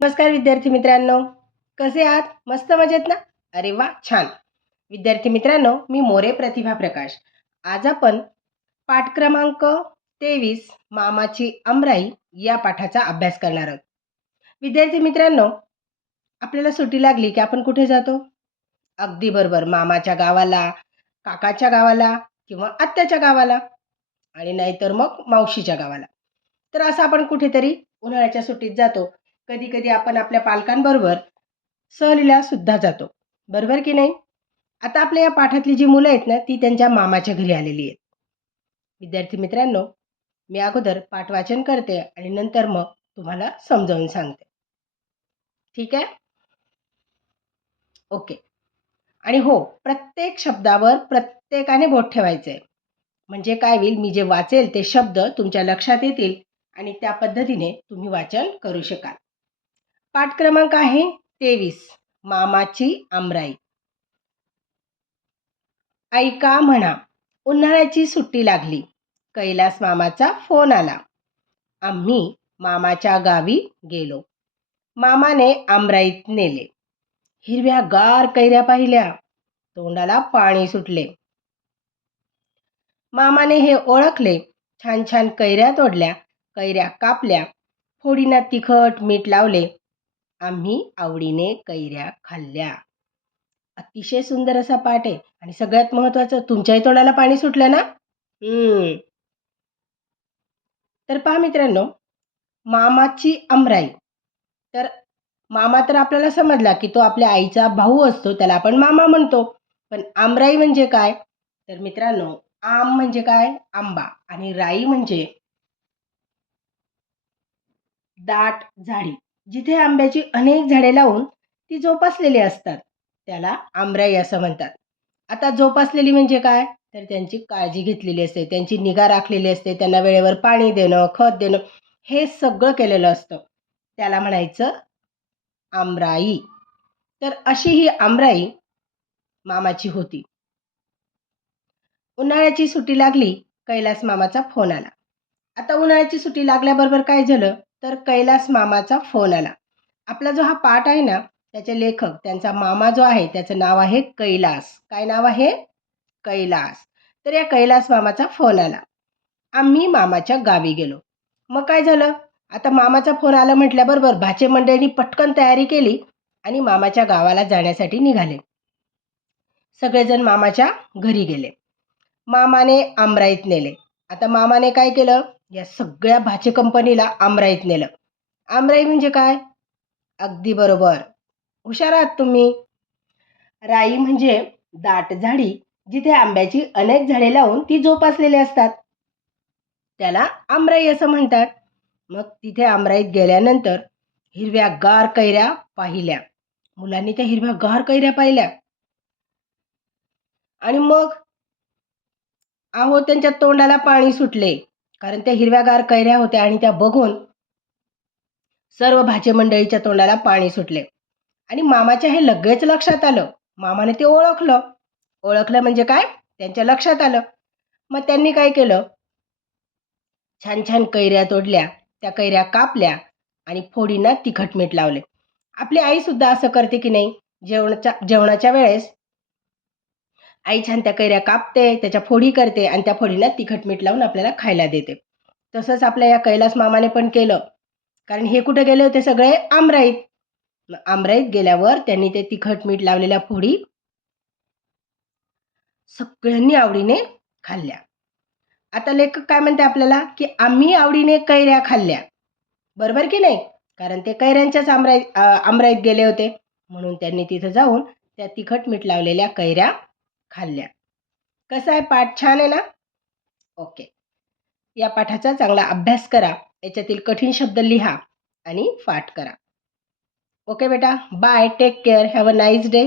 नमस्कार विद्यार्थी मित्रांनो. कसे आहात? मस्त मजेत ना? अरे वा छान. विद्यार्थी मित्रांनो मी मोरे प्रतिभा प्रकाश. आज आपण पाठ क्रमांक तेवीस मामाची अमराई या पाठाचा अभ्यास करणार आहोत. विद्यार्थी मित्रांनो आपल्याला सुट्टी लागली की आपण कुठे जातो? अगदी बरोबर मामाच्या गावाला काकाच्या गावाला किंवा आत्याच्या गावाला आणि नाहीतर मग मावशीच्या गावाला. तर असं आपण कुठेतरी उन्हाळ्याच्या सुट्टीत जातो. कधी कधी आपण आपल्या पालकांबरोबर सहलीला सुद्धा जातो. बरोबर की नाही? आता आपल्या या पाठातली जी मुलं आहेत ना ती त्यांच्या मामाच्या घरी आलेली आहेत. विद्यार्थी मित्रांनो मी अगोदर पाठ वाचन करते आणि नंतर मग तुम्हाला समजावून सांगते. ठीक आहे? ओके. आणि हो प्रत्येक शब्दावर प्रत्येकाने बोट ठेवायचं आहे म्हणजे काय होईल? मी जे वाचेल ते शब्द तुमच्या लक्षात येतील आणि त्या पद्धतीने तुम्ही वाचन करू शकाल. पाठ क्रमांक आहे तेवीस. मामाची आमराई. ऐका म्हणा उन्हाळ्याची सुट्टी लागली. कैलास मामाचा फोन आला. आम्ही मामाच्या गावी गेलो. मामाने आमराईत नेले. हिरव्या गार कैऱ्या पाहिल्या. तोंडाला पाणी सुटले. मामाने हे ओळखले. छान छान कैऱ्या तोडल्या. कैऱ्या कापल्या. फोडीना तिखट मीठ लावले. आम्ही आवडीने कैऱ्या खाल्ल्या. अतिशय सुंदर असा पाठ आहे. आणि सगळ्यात महत्वाचं तुमच्याही तोंडाला पाणी सुटलं ना? हम्म. तर पहा मित्रांनो मामाची अमराई. तर मामा तर आपल्याला समजला की तो आपल्या आईचा भाऊ असतो त्याला आपण मामा म्हणतो. पण आमराई म्हणजे काय? तर मित्रांनो आम म्हणजे काय? आंबा. आणि राई म्हणजे दाट झाडी. जिथे आंब्याची अनेक झाडे लावून ती जोपासलेली असतात. त्याला आमराई असं म्हणतात. आता जोपासलेली म्हणजे काय? तर त्यांची काळजी घेतलेली असते त्यांची निगा राखलेली असते त्यांना वेळेवर पाणी देणं खत देणं हे सगळं केलेलं असतं. त्याला म्हणायचं आमराई तर अशी ही आमराई मामाची होती. उन्हाळ्याची सुट्टी लागली कैलास मामाचा फोन आला. आता उन्हाळ्याची सुट्टी लागल्याबरोबर काय झालं? तर कैलास मामाचा फोन आला. आपला जो हा पाठ आहे ना त्याचे लेखक त्यांचा मामा जो आहे त्याचं नाव आहे कैलास. काय नाव आहे? कैलास. तर या कैलास मामाचा फोन आला. आम्ही मामाच्या गावी गेलो. मग काय झालं? आता मामाचा फोन आला म्हटल्याबरोबर भाचे मंडळींनी पटकन तयारी केली आणि मामाच्या गावाला जाण्यासाठी निघाले. सगळेजण मामाच्या घरी गेले. मामाने आमराईत नेले. आता मामाने काय केलं? या सगळ्या भाचे कंपनीला आमराईत नेलं. आमराई म्हणजे काय? अगदी बरोबर. हुशार आहात तुम्ही. राई म्हणजे दाट झाडी जिथे आंब्याची अनेक झाडे लावून ती जोपासलेली असतात. त्याला आमराई असं म्हणतात. मग तिथे आमराईत गेल्यानंतर हिरव्या गार कैऱ्या पाहिल्या. मुलांनी त्या हिरव्या गार कैऱ्या पाहिल्या. आणि मग आहो त्यांच्या तोंडाला पाणी सुटले. कारण त्या हिरव्यागार कैऱ्या होत्या आणि त्या बघून सर्व भाजी मंडळीच्या तोंडाला पाणी सुटले. आणि मामाच्या हे लगेच लक्षात आलं. मामाने ते ओळखलं. ओळखलं म्हणजे काय? त्यांच्या लक्षात आलं. मग त्यांनी काय केलं? छान छान कैऱ्या तोडल्या. त्या कैऱ्या कापल्या आणि फोडींना तिखट मीठ लावले. आपली आई सुद्धा असं करते की नाही? जेवणाच्या जेवणाच्या वेळेस आई छान त्या कैऱ्या कापते त्याच्या फोडी करते आणि त्या फोडीला तिखट मीठ लावून आपल्याला खायला देते. तसंच आपल्या या कैलास मामाने पण केलं. कारण हे कुठे गेले होते सगळे? आमराईत. आमराईत गेल्यावर त्यांनी ते तिखट मीठ लावलेल्या फोडी सगळ्यांनी आवडीने खाल्ल्या. आता लेखक काय म्हणते आपल्याला? की आम्ही आवडीने कैऱ्या खाल्ल्या. बरोबर की नाही? कारण ते कैऱ्यांच्याच आमराई आमराईत गेले होते. म्हणून त्यांनी तिथं जाऊन त्या तिखट मीठ लावलेल्या कैऱ्या खाल्ल्या. कसा आहे पाठ? छान आहे ना? ओके या पाठाचा चांगला अभ्यास करा. याच्यातील कठीण शब्द लिहा आणि पाठ करा. ओके बेटा? Bye take care have a nice day